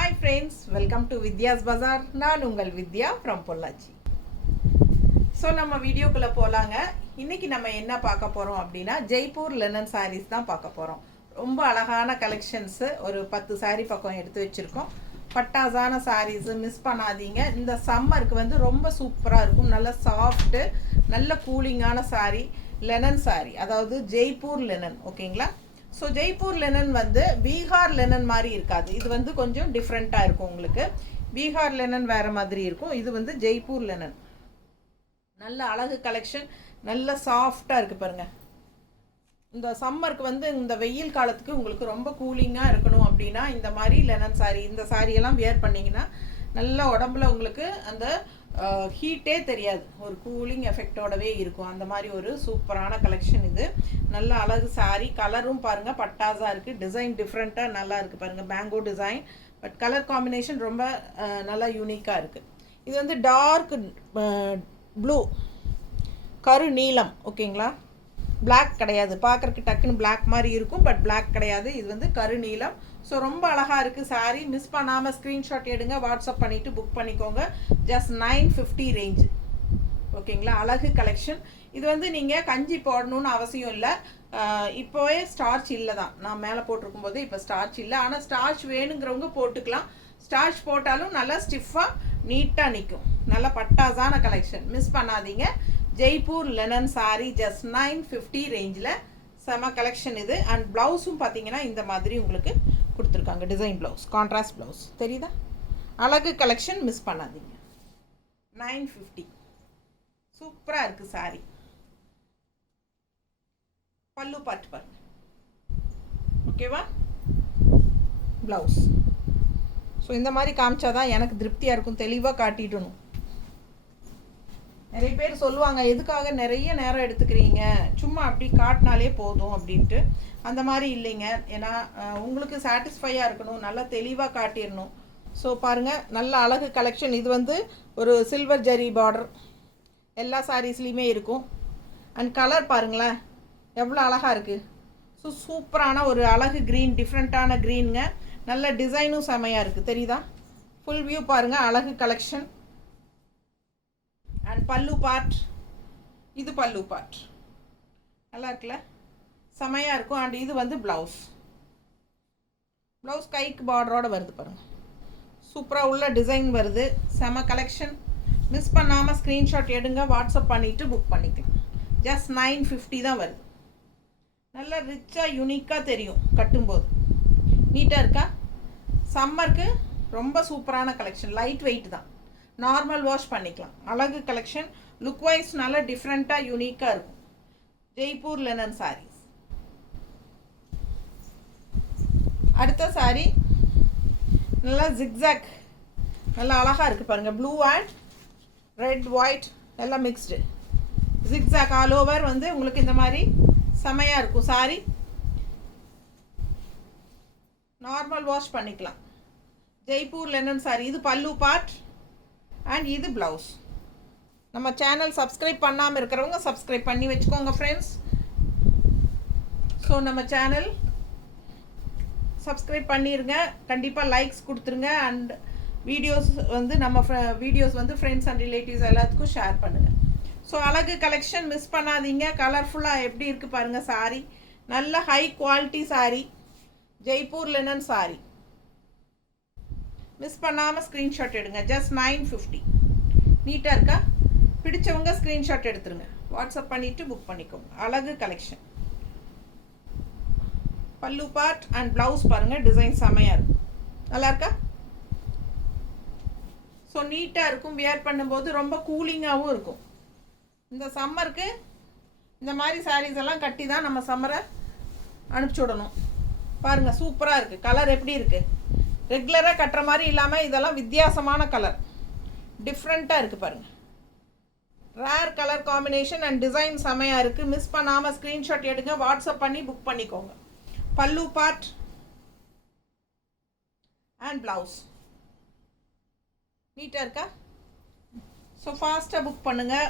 Hi friends, welcome to Vidya's Bazaar. நான் உங்கள் வித்யா from Pollachi. So நம்ம வீடியோக்குள்ளே போகலாங்க. இன்றைக்கி நம்ம என்ன பார்க்க போகிறோம் அப்படின்னா ஜெய்ப்பூர் லெனன் சாரீஸ் தான் பார்க்க போகிறோம். ரொம்ப அழகான கலெக்ஷன்ஸு ஒரு 10 சாரீ பக்கம் எடுத்து வச்சுருக்கோம். பட்டாசான சாரீஸு மிஸ் பண்ணாதீங்க. இந்த சம்மருக்கு வந்து ரொம்ப சூப்பராக இருக்கும். நல்ல சாஃப்ட்டு, நல்ல கூலிங்கான சாரீ, லெனன் சாரீ, அதாவது ஜெய்ப்பூர் லெனன். ஓகேங்களா? ஸோ ஜெய்ப்பூர் லெனன் வந்து பீகார் லெனன் மாதிரி இருக்காது. இது வந்து கொஞ்சம் டிஃப்ரெண்ட்டாக இருக்கும். உங்களுக்கு பீகார் லெனன் வேறு மாதிரி இருக்கும். இது வந்து ஜெய்ப்பூர் லெனன். நல்ல அழகு கலெக்ஷன், நல்ல சாஃப்டாக இருக்குது பாருங்கள். இந்த சம்மருக்கு வந்து இந்த வெயில் காலத்துக்கு உங்களுக்கு ரொம்ப கூலிங்காக இருக்கணும் அப்படின்னா இந்த மாதிரி லெனன் சாரீ, இந்த சாரியெல்லாம் வியர் பண்ணிங்கன்னா நல்ல உடம்புல உங்களுக்கு அந்த ஹீட்டே தெரியாது, ஒரு கூலிங் எஃபெக்டோடவே இருக்கும். அந்த மாதிரி ஒரு சூப்பரான கலெக்ஷன் இது. நல்ல அழகு சாரீ. கலரும் பாருங்கள் பட்டாஸாக இருக்குது. டிசைன் டிஃப்ரெண்ட்டாக நல்லா இருக்குது பாருங்கள். Mango design, but colour combination ரொம்ப நல்லா யூனிக்காக இருக்குது. இது வந்து டார்க் ப்ளூ, கரு நீலம். ஓகேங்களா? பிளாக் கிடையாது. பார்க்குறக்கு டக்குன்னு பிளாக் மாதிரி இருக்கும், பட் பிளாக் கிடையாது. இது வந்து கருநீலம். ஸோ ரொம்ப அழகாக இருக்குது சாரீ. மிஸ் பண்ணாமல் ஸ்க்ரீன்ஷாட் எடுங்க, வாட்ஸ்அப் பண்ணிவிட்டு புக் பண்ணிக்கோங்க. Just 950 range. ஓகேங்களா? அழகு கலெக்ஷன். இது வந்து நீங்கள் கஞ்சி போடணுன்னு அவசியம் இல்லை. இப்போவே ஸ்டார்ச் இல்லை தான். நான் மேலே போட்டிருக்கும் போது இப்போ ஸ்டார்ச் இல்லை. ஆனால் ஸ்டார்ச் வேணுங்கிறவங்க போட்டுக்கலாம். ஸ்டார்ச் போட்டாலும் நல்லா ஸ்டிஃபாக நீட்டாக நிற்கும். நல்லா பட்டாசான கலெக்ஷன். மிஸ் பண்ணாதீங்க. ஜெய்ப்பூர் லெனன் சாரீ ஜஸ்ட் 950 ரேஞ்சில் செம கலெக்ஷன் இது. அண்ட் ப்ளவுஸும் பார்த்தீங்கன்னா இந்த மாதிரி உங்களுக்கு கொடுத்துருக்காங்க. டிசைன் ப்ளவுஸ், கான்ட்ராஸ்ட் ப்ளவுஸ் தெரியுதா? அழகு கலெக்ஷன். மிஸ் பண்ணாதீங்க. 950. சூப்பராக இருக்குது சாரீ. பல்லு பாட்டு பாருங்க. ஓகேவா? ப்ளவுஸ். ஸோ இந்த மாதிரி காமிச்சாதான் எனக்கு திருப்தியாக இருக்கும். தெளிவாக காட்டிடணும். நிறைய பேர் சொல்லுவாங்க, எதுக்காக நிறைய நேரம் எடுத்துக்கிறீங்க, சும்மா அப்படி காட்டினாலே போதும் அப்படின்ட்டு. அந்த மாதிரி இல்லைங்க. ஏன்னா உங்களுக்கு சாட்டிஸ்ஃபையாக இருக்கணும், நல்லா தெளிவாக காட்டிடணும். ஸோ பாருங்கள், நல்ல அழகு கலெக்ஷன். இது வந்து ஒரு சில்வர் ஜரி பார்டர் எல்லா சாரீஸ்லேயுமே இருக்கும். அண்ட் கலர் பாருங்களேன் எவ்வளோ அழகாக இருக்குது. ஸோ சூப்பரான ஒரு அழகு க்ரீன், டிஃப்ரெண்ட்டான க்ரீனுங்க. நல்ல டிசைனும் செமையாக இருக்குது. தெரியுதா? ஃபுல் வியூ பாருங்கள். அழகு கலெக்ஷன். அண்ட் பல்லு பார்ட், இது பல்லு பார்ட் நல்லா இருக்குல்ல, செமையாக இருக்கும். அண்ட் இது வந்து ப்ளவுஸ். ப்ளவுஸ் கைக்கு பார்டரோடு வருது பாருங்கள். சூப்பராக உள்ள டிசைன் வருது. செம கலெக்ஷன். மிஸ் பண்ணாமல் ஸ்க்ரீன்ஷாட் எடுங்க, வாட்ஸ்அப் பண்ணிவிட்டு புக் பண்ணிக்கலாம். ஜஸ்ட் 950 தான் வருது. நல்லா ரிச்சாக யூனிக்காக தெரியும் கட்டும்போது. நீட்டாக இருக்கா? சம்மருக்கு ரொம்ப சூப்பரான கலெக்ஷன். லைட் வெயிட் தான், நார்மல் வாஷ் பண்ணிக்கலாம். அழகு கலெக்ஷன். லுக் வைஸ் நல்லா டிஃப்ரெண்ட்டாக யூனிக்காக இருக்கும். ஜெய்ப்பூர் லெனன் சாரீஸ். அடுத்த சாரீ நல்லா ஜிக்ஸாக், நல்லா அழகாக இருக்குது பாருங்கள். ப்ளூ அண்ட் ரெட் ஒயிட் எல்லாம் மிக்ஸ்டு. ஜிக்ஸாக் ஆல் ஓவர் வந்து உங்களுக்கு இந்த மாதிரி செமையாக இருக்கும் சாரீ. நார்மல் வாஷ் பண்ணிக்கலாம். ஜெய்ப்பூர் லெனன் சாரீ. இது பல்லு பார்ட் அண்ட் இது ப்ளவுஸ். நம்ம சேனல் சப்ஸ்கிரைப் பண்ணாமல் இருக்கிறவங்க சப்ஸ்கிரைப் பண்ணி வச்சுக்கோங்க ஃப்ரெண்ட்ஸ். ஸோ நம்ம சேனல் சப்ஸ்கிரைப் பண்ணிடுங்க. கண்டிப்பாக லைக்ஸ் கொடுத்துருங்க. அண்ட் வீடியோஸ் வந்து நம்ம வீடியோஸ் வந்து ஃப்ரெண்ட்ஸ் அண்ட் ரிலேட்டிவ்ஸ் எல்லாத்துக்கும் ஷேர் பண்ணுங்கள். ஸோ அழகு கலெக்ஷன். மிஸ் பண்ணாதீங்க. கலர்ஃபுல்லாக எப்படி இருக்குது பாருங்கள் சாரீ. நல்ல high quality sari. Jaipur linen sari. Miss பண்ணாமல் ஸ்க்ரீன்ஷாட் எடுங்க. ஜஸ்ட் 950. நீட்டாக இருக்கா? பிடிச்சவங்க ஸ்க்ரீன்ஷாட் எடுத்துருங்க, வாட்ஸ்அப் பண்ணிவிட்டு புக் பண்ணிக்கோங்க. அழகு கலெக்ஷன். பல்லு பார்ட் அண்ட் ப்ளவுஸ் பாருங்கள். டிசைன் செமையாக இருக்கும். நல்லா இருக்கா? ஸோ நீட்டாக இருக்கும். வியர் பண்ணும்போது ரொம்ப கூலிங்காகவும் இருக்கும். இந்த சம்மருக்கு இந்த மாதிரி சாரீஸ் எல்லாம் கட்டி தான் நம்ம சம்மரை அனுப்பிச்சி விடணும். பாருங்கள் சூப்பராக இருக்குது. கலர் எப்படி இருக்குது? ரெகுலராக கட்டுற மாதிரி இல்லாமல் இதெல்லாம் வித்தியாசமான கலர், டிஃப்ரெண்ட்டாக இருக்குது பாருங்கள். Rare colour combination and design செமையாக இருக்குது. மிஸ் பண்ணாமல் ஸ்க்ரீன்ஷாட் எடுங்க, வாட்ஸ்அப் பண்ணி புக் பண்ணிக்கோங்க. பல்லு பார்ட் அண்ட் ப்ளவுஸ். நீட்டாக இருக்கா? ஸோ ஃபாஸ்ட்டாக புக் பண்ணுங்கள்.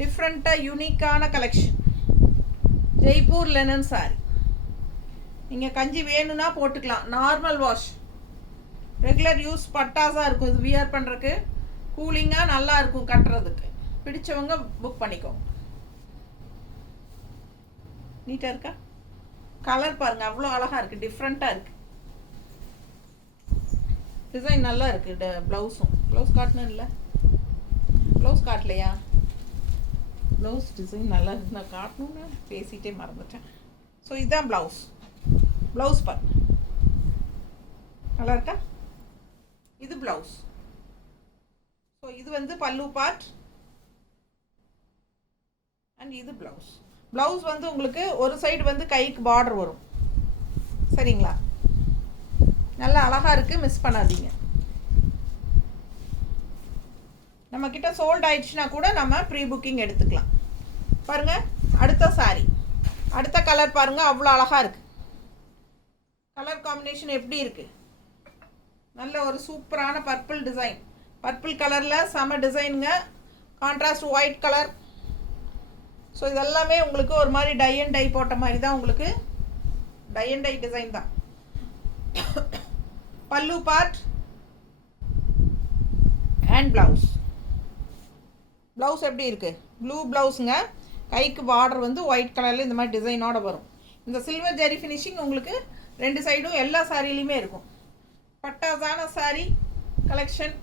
டிஃப்ரெண்ட்டாக யூனிக்கான கலெக்ஷன். Jaipur linen sorry. நீங்கள் கஞ்சி வேணும்னா போட்டுக்கலாம். Normal wash. ரெகுலர் யூஸ் பட்டாஸாக இருக்கும். இது வியர் பண்ணுறதுக்கு கூலிங்காக நல்லா இருக்கும், கட்டுறதுக்கு. பிடிச்சவங்க புக் பண்ணிக்கோங்க. நீட்டாக இருக்கா? கலர் பாருங்கள், அவ்வளோ அழகாக இருக்குது, டிஃப்ரெண்ட்டாக இருக்குது. டிசைன் நல்லா இருக்குது. ப்ளவுஸும் ப்ளவுஸ் காட்டணும் இல்லை, ப்ளவுஸ் காட்டலையா? ப்ளவுஸ் டிசைன் நல்லா இருக்கு, நான் காட்டணும்னு பேசிகிட்டே மறந்துட்டேன். ஸோ இதுதான் ப்ளவுஸ். ப்ளவுஸ் பாருங்க, நல்லா இருக்கா? இது ப்ளவுஸ். ஸோ இது வந்து பல்லு பார்ட் அண்ட் இது ப்ளவுஸ். ப்ளவுஸ் வந்து உங்களுக்கு ஒரு சைடு வந்து கைக்கு பார்டர் வரும், சரிங்களா? நல்லா அழகாக இருக்குது, மிஸ் பண்ணாதீங்க. நம்மக்கிட்ட சோல்ட் ஆயிடுச்சுன்னா கூட நம்ம ப்ரீ புக்கிங் எடுத்துக்கலாம். பாருங்கள், அடுத்த சாரீ, அடுத்த கலர் பாருங்கள், அவ்வளோ அழகாக இருக்குது. கலர் காம்பினேஷன் எப்படி இருக்குது? நல்ல ஒரு சூப்பரான பர்பிள் டிசைன். பர்பிள் கலரில் செம டிசைனுங்க, கான்ட்ராஸ்ட் ஒயிட் கலர். ஸோ இதெல்லாமே உங்களுக்கு ஒரு மாதிரி டை அண்ட் டை போட்ட மாதிரி தான், உங்களுக்கு டை அண்ட் டை டிசைன் தான். பல்லு பார்ட் அண்ட் ப்ளவுஸ். ப்ளவுஸ் எப்படி இருக்குது? ப்ளூ ப்ளவுஸுங்க, கைக்கு பார்டர் வந்து ஒயிட் கலரில் இந்த மாதிரி டிசைனோட வரும். இந்த சில்வர் ஜெரி ஃபினிஷிங் உங்களுக்கு ரெண்டு சைடும் எல்லா சாரிலையுமே இருக்கும். பட்டாசான சாரி கலெக்ஷன்,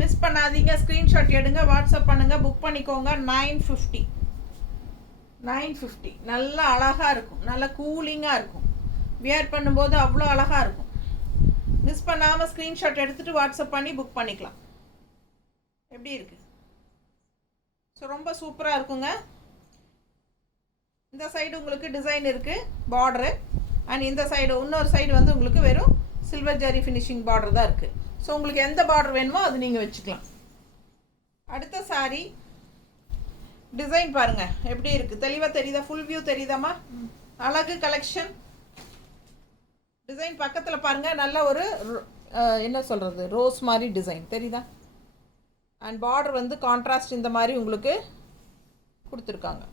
மிஸ் பண்ணாதீங்க. ஸ்க்ரீன்ஷாட் எடுங்க, வாட்ஸ்அப் பண்ணுங்கள், புக் பண்ணிக்கோங்க. 950 நல்லா அழகாக இருக்கும், நல்லா கூலிங்காக இருக்கும். வியர் பண்ணும்போது அவ்வளோ அழகாக இருக்கும். மிஸ் பண்ணாமல் ஸ்க்ரீன்ஷாட் எடுத்துகிட்டு வாட்ஸ்அப் பண்ணி புக் பண்ணிக்கலாம். எப்படி இருக்குது? ஸோ ரொம்ப சூப்பராக இருக்குங்க. இந்த சைடு உங்களுக்கு டிசைன் இருக்குது, பார்டரு. அண்ட் இந்த சைடு இன்னொரு சைடு வந்து உங்களுக்கு வெறும் சில்வர் ஜரி ஃபினிஷிங் பார்டர் தான் இருக்குது. ஸோ உங்களுக்கு எந்த பார்டர் வேணுமோ அது நீங்கள் வச்சுக்கலாம். அடுத்த சாரீ டிசைன் பாருங்கள் எப்படி இருக்குது, தெளிவாக தெரியுதா? ஃபுல் வியூ தெரியுதாம்மா? அழகு கலெக்ஷன். டிசைன் பக்கத்தில் பாருங்கள், நல்ல ஒரு என்ன சொல்கிறது, ரோஸ் மாதிரி டிசைன் தெரியுதா? அண்ட் பார்டர் வந்து கான்ட்ராஸ்ட் இந்த மாதிரி உங்களுக்கு கொடுத்துருக்காங்க.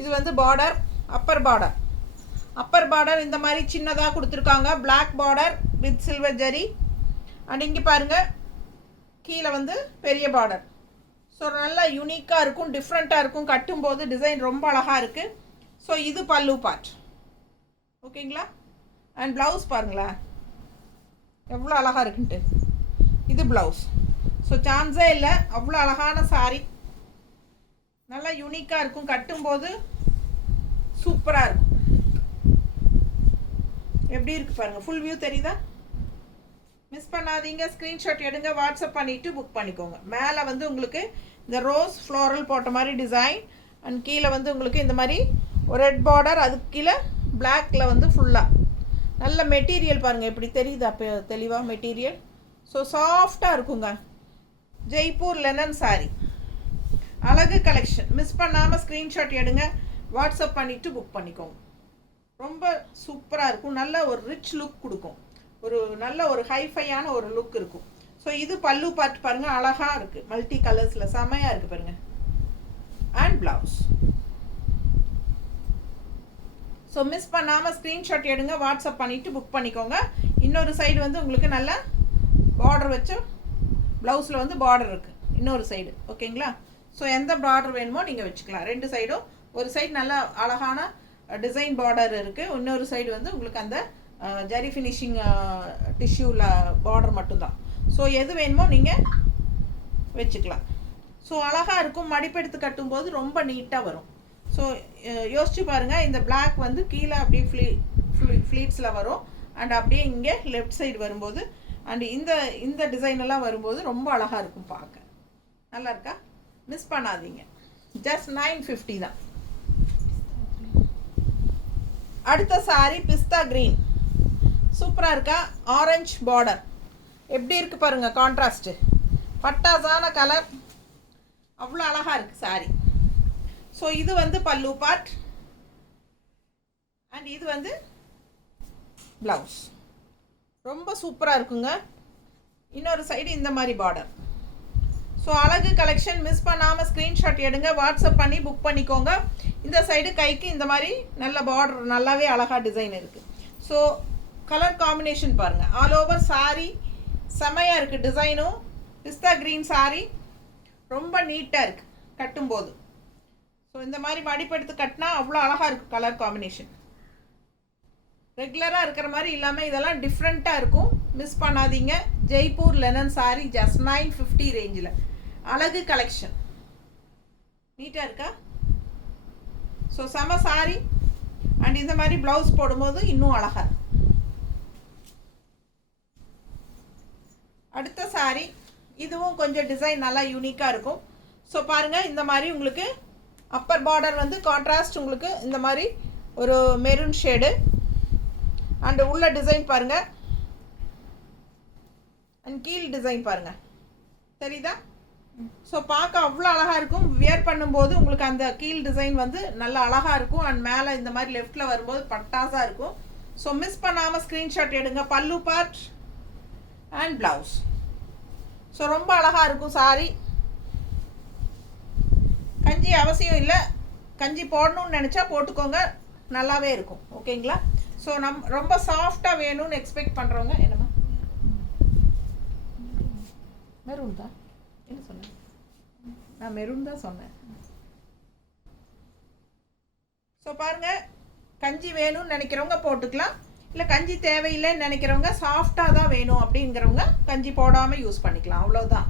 இது வந்து பார்டர், அப்பர் பார்டர் இந்த மாதிரி சின்னதாக கொடுத்துருக்காங்க. Black border with silver zari. And இங்கே பாருங்கள், கீழே வந்து பெரிய பார்டர். ஸோ நல்லா யூனிக்காக இருக்கும், டிஃப்ரெண்ட்டாக இருக்கும். கட்டும்போது டிசைன் ரொம்ப அழகாக இருக்குது. ஸோ இது பல்லு பார்ட், ஓகேங்களா? அண்ட் ப்ளவுஸ் பாருங்களேன் எவ்வளோ அழகாக இருக்குன்ட்டு. இது ப்ளவுஸ். ஸோ சான்ஸே இல்லை, அவ்வளோ அழகான சாரீ, நல்லா யூனிக்காக இருக்கும். கட்டும்போது சூப்பராக இருக்கும். எப்படி இருக்குது பாருங்கள், ஃபுல் வியூ தெரியுதா? மிஸ் பண்ணாதீங்க, ஸ்க்ரீன்ஷாட் எடுங்க, வாட்ஸ்அப் பண்ணிவிட்டு புக் பண்ணிக்கோங்க. மேலே வந்து உங்களுக்கு இந்த ரோஸ் ஃப்ளோரல் போட்ட மாதிரி டிசைன். அண்ட் கீழே வந்து உங்களுக்கு இந்த மாதிரி ஒரு ரெட் பார்டர், அதுக்கு கீழே பிளாக்கில் வந்து ஃபுல்லாக நல்ல மெட்டீரியல் பாருங்கள் எப்படி தெரியுதா தெளிவாக மெட்டீரியல். ஸோ சாஃப்டாக இருக்குங்க. ஜெய்ப்பூர் லெனன் சாரீ, அழகு கலெக்ஷன். மிஸ் பண்ணாமல் ஸ்க்ரீன்ஷாட் எடுங்க, வாட்ஸ்அப் பண்ணிவிட்டு புக் பண்ணிக்கோங்க. ரொம்ப சூப்பராக இருக்கும், நல்ல ஒரு ரிச் லுக் கொடுக்கும், ஒரு நல்ல ஒரு ஹைஃபையான ஒரு லுக் இருக்கும். ஸோ இது பல்லு பார்ட் பாருங்கள், அழகாக இருக்குது, மல்டி கலர்ஸில் செமையாக இருக்குது பாருங்கள். And blouse. ஸோ மிஸ் பண்ணாமல் ஸ்க்ரீன்ஷாட் எடுங்க, வாட்ஸ்அப் பண்ணிவிட்டு புக் பண்ணிக்கோங்க. இன்னொரு சைடு வந்து உங்களுக்கு நல்ல பார்டர் வச்சு ப்ளவுஸில் வந்து பார்டர் இருக்குது இன்னொரு சைடு, ஓகேங்களா? ஸோ எந்த பார்டர் வேணுமோ நீங்கள் வச்சுக்கலாம். ரெண்டு சைடும், ஒரு சைடு நல்லா அழகான டிசைன் பார்டர் இருக்குது, இன்னொரு சைடு வந்து உங்களுக்கு அந்த ஜரி ஃபினிஷிங் டிஷ்யூவில் பார்டர் மட்டும்தான். ஸோ எது வேணுமோ நீங்கள் வச்சுக்கலாம். ஸோ அழகாக இருக்கும், மடிப்பெடுத்து கட்டும்போது ரொம்ப நீட்டாக வரும். ஸோ யோசிச்சு பாருங்கள், இந்த பிளாக் வந்து கீழே அப்படியே ஃப்ளீட்ஸில் வரும். அண்ட் அப்படியே இங்கே லெஃப்ட் சைடு வரும்போது அண்ட் இந்த டிசைன் எல்லாம் வரும்போது ரொம்ப அழகாக இருக்கும் பார்க்க. நல்லா இருக்கா? மிஸ் பண்ணாதீங்க. ஜஸ்ட் 950 தான். அடுத்த சாரீ பிஸ்தா க்ரீன், சூப்பராக இருக்கா? ஆரஞ்சு பார்டர் எப்படி இருக்குது பாருங்கள், கான்ட்ராஸ்ட்டு பட்டாசான கலர், அவ்வளோ அழகாக இருக்குது சாரீ. ஸோ இது வந்து பல்லு பார்ட் அண்ட் இது வந்து ப்ளவுஸ். ரொம்ப சூப்பராக இருக்குங்க. இன்னொரு சைடு இந்த மாதிரி பார்டர். ஸோ அழகு கலெக்ஷன். மிஸ் பண்ணாமல் ஸ்க்ரீன்ஷாட் எடுங்க, வாட்ஸ்அப் பண்ணி புக் பண்ணிக்கோங்க. இந்த சைடு கைக்கு இந்த மாதிரி நல்ல பார்டர், நல்லாவே அழகாக டிசைன் இருக்குது. ஸோ கலர் காம்பினேஷன் பாருங்கள். ஆல் ஓவர் சாரீ செமையாக இருக்குது. டிசைனும் பிஸ்தா க்ரீன் சாரீ ரொம்ப நீட்டாக இருக்குது கட்டும்போது. ஸோ இந்த மாதிரி மடிப்பெடுத்து கட்டினா அவ்வளோ அழகாக இருக்குது கலர் காம்பினேஷன். ரெகுலராக இருக்கிற மாதிரி இல்லாமல் இதெல்லாம் டிஃப்ரெண்ட்டாக இருக்கும். மிஸ் பண்ணாதீங்க. ஜெய்ப்பூர் லெனன் சாரீ ஜஸ்ட் 950 ரேஞ்சில். அழகு கலெக்ஷன். நீட்டாக இருக்கா? ஸோ செம சாரீ. அண்ட் இந்த மாதிரி ப்ளவுஸ் போடும்போது இன்னும் அழகாக இருக்கும். அடுத்த சாரீ இதுவும் கொஞ்சம் டிசைன் நல்லா யூனிக்காக இருக்கும். ஸோ பாருங்கள், இந்த மாதிரி உங்களுக்கு அப்பர் பார்டர் வந்து கான்ட்ராஸ்ட் உங்களுக்கு இந்த மாதிரி ஒரு மெரூன் ஷேடு. அண்ட் உள்ள டிசைன் பாருங்கள். அண்ட் கீழ் டிசைன் பாருங்கள், தெரியுதா? ஸோ பார்க்க அவ்வளோ அழகாக இருக்கும். வியர் பண்ணும்போது உங்களுக்கு அந்த கீழ் டிசைன் வந்து நல்லா அழகாக இருக்கும். அண்ட் மேலே இந்த மாதிரி லெஃப்டில் வரும்போது பட்டாசாக இருக்கும். ஸோ மிஸ் பண்ணாமல் ஸ்க்ரீன்ஷாட் எடுங்க. பல்லு பார்ட் அண்ட் ப்ளவுஸ். ஸோ ரொம்ப அழகாக இருக்கும் சாரி. கஞ்சி அவசியம் இல்லை, கஞ்சி போடணும்னு நினச்சா போட்டுக்கோங்க, நல்லாவே இருக்கும். ஓகேங்களா? ஸோ ரொம்ப சாஃப்டாக வேணும்னு எக்ஸ்பெக்ட் பண்ணுறவங்க. என்னம்மா மெரூன் தான் என்ன சொன்னேன்? நான் மெரூன் தான் சொன்னேன். ஸோ பாருங்கள், கஞ்சி வேணும்னு நினைக்கிறவங்க போட்டுக்கலாம். இல்லை கஞ்சி தேவையில்லைன்னு நினைக்கிறவங்க சாஃப்டாக தான் வேணும் அப்படிங்கிறவங்க கஞ்சி போடாமல் யூஸ் பண்ணிக்கலாம். அவ்வளோதான்.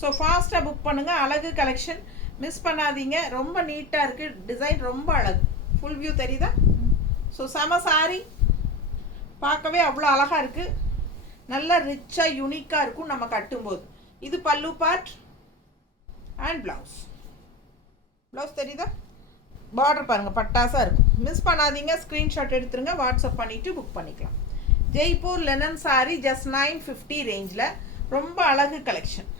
ஸோ ஃபாஸ்ட்டாக புக் பண்ணுங்கள். அழகு கலெக்ஷன் மிஸ் பண்ணாதீங்க. ரொம்ப நீட்டாக இருக்குது. டிசைன் ரொம்ப அழகு. ஃபுல் வியூ தெரியுதா? ஸோ செம சாரி. பார்க்கவே அவ்வளோ அழகாக இருக்குது. நல்லா ரிச்சாக யூனிக்காக இருக்கும் நம்ம கட்டும்போது. இது பல்லு பார்ட் அண்ட் ப்ளவுஸ். ப்ளவுஸ் தெரியுதா? பார்டர் பாருங்கள், பட்டாசாக இருக்கும். மிஸ் பண்ணாதீங்க. ஸ்க்ரீன்ஷாட் எடுத்துருங்க, வாட்ஸ்அப் பண்ணிவிட்டு புக் பண்ணிக்கலாம். ஜெய்ப்பூர் லெனன் சாரீ ஜஸ்ட் 950 ரேஞ்சில் ரொம்ப அழகு கலெக்ஷன்.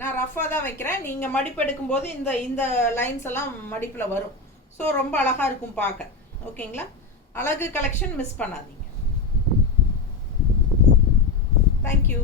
நான் ரஃபாக தான் வைக்கிறேன். நீங்கள் மடிப்பு எடுக்கும்போது இந்த லைன்ஸ் எல்லாம் மடிப்பில் வரும். ஸோ ரொம்ப அழகாக இருக்கும் பார்க்க. ஓகேங்களா? அழகு கலெக்ஷன் மிஸ் பண்ணாதீங்க. தேங்க்யூ.